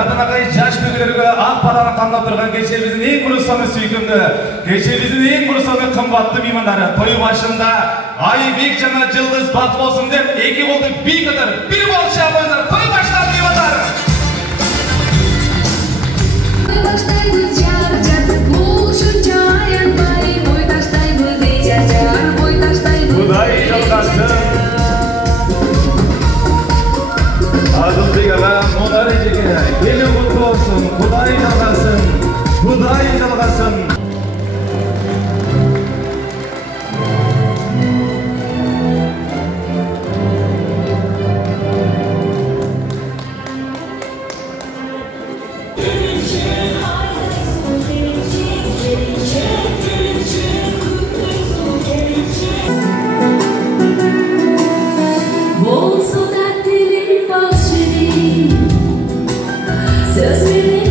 Ата-анакай жаш бүгүлөргө ак баланы камдап турган кечебиздин эң курусаны сүйкүмдүү, кечебиздин эң курусаны кымбаттуу меймандары той башында Айбек жана Жылдыз бат болсун деп эки колду бий көтөрүп, бир кол чапыңыздар, той башталды меймандар. Той баштайбыз жар жатып, болушунча аянбай, бой таштайбыз эй жар, бой таштайбыз. Кудай жалгасын. Адылбек ага, Мунар эжеге келин куттуу болсун. Кудай жалгасын. Кудай жалгасын. Bolsa dertlerin bahçeli, söz verin.